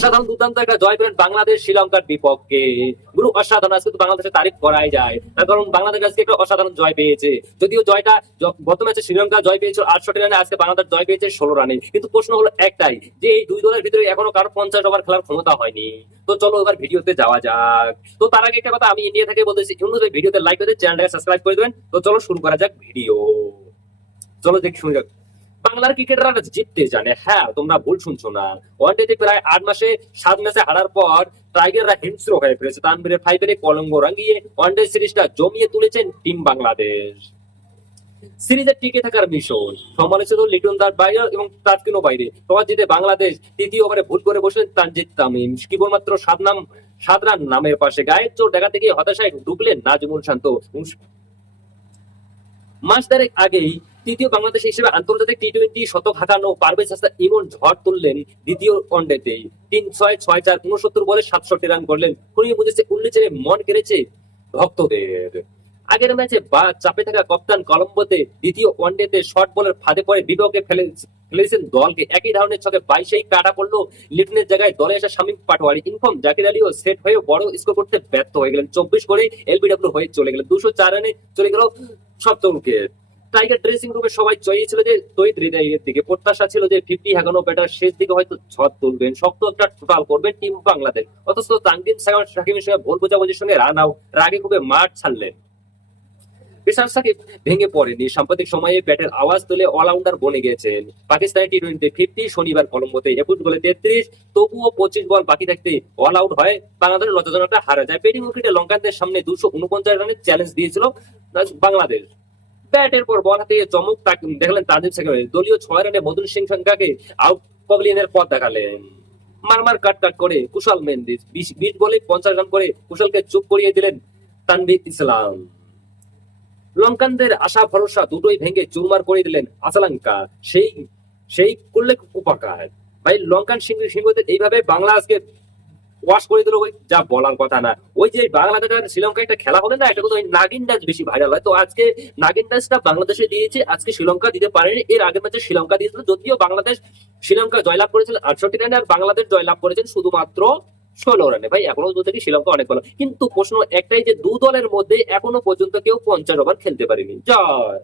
অসাধারণ দুর্দান্ত একটা জয় পেলেন বাংলাদেশ শ্রীলঙ্কার বিপক্ষে। গুরু অসাধারণ, আজকে তো বাংলাদেশের তারিফ করাই যায়। তার কারণ বাংলাদেশ আজকে একটা অসাধারণ জয় পেয়েছে। যদিও জয়টা গত ম্যাচে শ্রীলঙ্কা জয় পেয়েছিল আটষট্টি রানে, আজকে বাংলাদেশ জয় পেয়েছে ষোলো রানে। কিন্তু প্রশ্ন হলো একটাই, যে এই দুই দলের ভিতরে এখনও কারও পঞ্চাশ ওভার খেলার ক্ষমতা হয়নি। তো চলো এবার ভিডিওতে যাওয়া যাক। তো তার আগে একটা কথা আমি ইন্ডিয়া থেকে বলতেছি, ইউনুস ভিডিওতে লাইক করে চ্যানেলটাকে সাবস্ক্রাইব করে দেবেন। তো চলো শুরু করা যাক ভিডিও। চলো দেখি শুনে যাক। বাংলার ক্রিকেটাররা জিততে জানে। হ্যাঁ তোমরা ভুল শুনছো না। ওয়ানডেতে প্রায় আট মাসে, সাত ম্যাচে হারার পর টাইগাররা হিংস্র হয়ে ফিরেছে। তানবিরের ফাইভের কলঙ্গ রাঙিয়ে ওয়ানডে সিরিজটা জমিয়ে তুলেছেন টিম বাংলাদেশ। সিরিজের টিকে থাকার মিশন, সমালোচিত লিটন দার বাইরে এবং তাজকিনও বাইরে। টস জিতে বাংলাদেশ, তৃতীয় ওভারে ভুল করে বসলেন তানজিদ তামিম। কেবলমাত্র সাত নাম, সাত রান নামের পাশে। গায়ের চোর দেখা থেকে হতাশায় ঢুকলেন নাজমুল শান্ত। মাস দেড়েক আগেই তৃতীয় বাংলাদেশ হিসেবে আন্তর্জাতিক টি টোয়েন্টি শতক হাঁকানো হাসান ইমন ঝড় তুললেন দ্বিতীয় ওয়ানডেতে তিন ছয় ছয় চার, উনসত্তর বলে সাতষট্টি রান করলেন। খুনিয়ে বুঝেছে উল্লেছে মন কেড়েছে ভক্তদের। আগের ম্যাচে বা চাপে থাকা কপ্তান কলম্বোতে দ্বিতীয় ওয়ানডেতে শর্ট বলের ফাঁদে পড়ে বিপক্ষে ফেলে ফেলেছেন দলকে। একই ধরনের ছকে বাইশেই কাটা পড়ল লিটনের জায়গায় দলে আসা শামীম পাটোয়ারি। ইনফর্ম, জাকির আলীও সেট হয়ে বড় স্কোর করতে ব্যর্থ হয়ে গেলেন। চব্বিশ করে এলবিডব্লিউ হয়ে চলে গেলেন। দুশো চার রানে চলে গেল সপ্তম উইকেট টাইগার ড্রেসিং রুমে সবাই চাইছিল যে তৈত হৃদয়ের দিকে। প্রত্যাশা ছিল যে ফিফটি হাগানো ব্যাটার শেষ দিকে হয়তো ঝড় তুলবেন। শক্ত একটা টোটাল টিম বাংলাদেশ। অথচ সঙ্গে ভুল বোঝাবুঝির সঙ্গে রান আউট, রাগে খুবই মাঠ ছাড়লেন। সাকিব ভেঙে পড়েনি। সাম্প্রতিক সময়ে ব্যাটের আওয়াজ তুলে অলরাউন্ডার বনে গিয়েছেন। পাকিস্তানি টি টোয়েন্টি ফিফটি, শনিবার কলম্বোতে একুশ বলে তেত্রিশ, তবুও পঁচিশ বল বাকি থাকতে অল আউট হয়। বাংলাদেশের লজ্জাজনকটা হারা যায়। পেটিং উইকেটে লঙ্কানদের সামনে দুশো উনপঞ্চাশ রানের চ্যালেঞ্জ দিয়েছিল, বাংলাদেশ। ব্যাটের পর বল হাতে চমক দেখলেন তাজিব সাকিব দলীয় ছয় রানে মধুর সিং সংখ্যাকে আউট পবলিয়নের পথ দেখালেন। মারমার কাট কাট করে কুশল মেন্দিস বিশ বিশ বলে পঞ্চাশ রান করে কুশলকে চুপ করিয়ে দিলেন তানভীর ইসলাম। লঙ্কানদের আশা ভরসা দুটোই ভেঙে চুরমার করে দিলেন আসালাঙ্কা। সেই সেই করলে উপকার। ভাই, লঙ্কান সিংহ সিংহদের এইভাবে বাংলা আজকে ওয়াশ করে দিল, ওই যা বলার কথা না। ওই যে বাংলাদেশ আর শ্রীলঙ্কা একটা খেলা হলে না, এটা কিন্তু ওই নাগিন ডাচ বেশি ভাইরাল হয়। তো আজকে নাগিন ডাচটা বাংলাদেশে দিয়েছে, আজকে শ্রীলঙ্কা দিতে পারেনি। এর আগের ম্যাচে শ্রীলঙ্কা দিয়েছিল, যদিও বাংলাদেশ শ্রীলঙ্কা জয়লাভ করেছিল, আটষট্টি রানে আর বাংলাদেশ জয়লাভ করেছেন শুধুমাত্র ষোলো রানে ভাই, এখনও দু থেকে শ্রীলঙ্কা অনেক ভালো। কিন্তু প্রশ্ন একটাই যে, দু দলের মধ্যে এখনও পর্যন্ত কেউ পঞ্চাশ ওভার খেলতে পারেনি। জয়!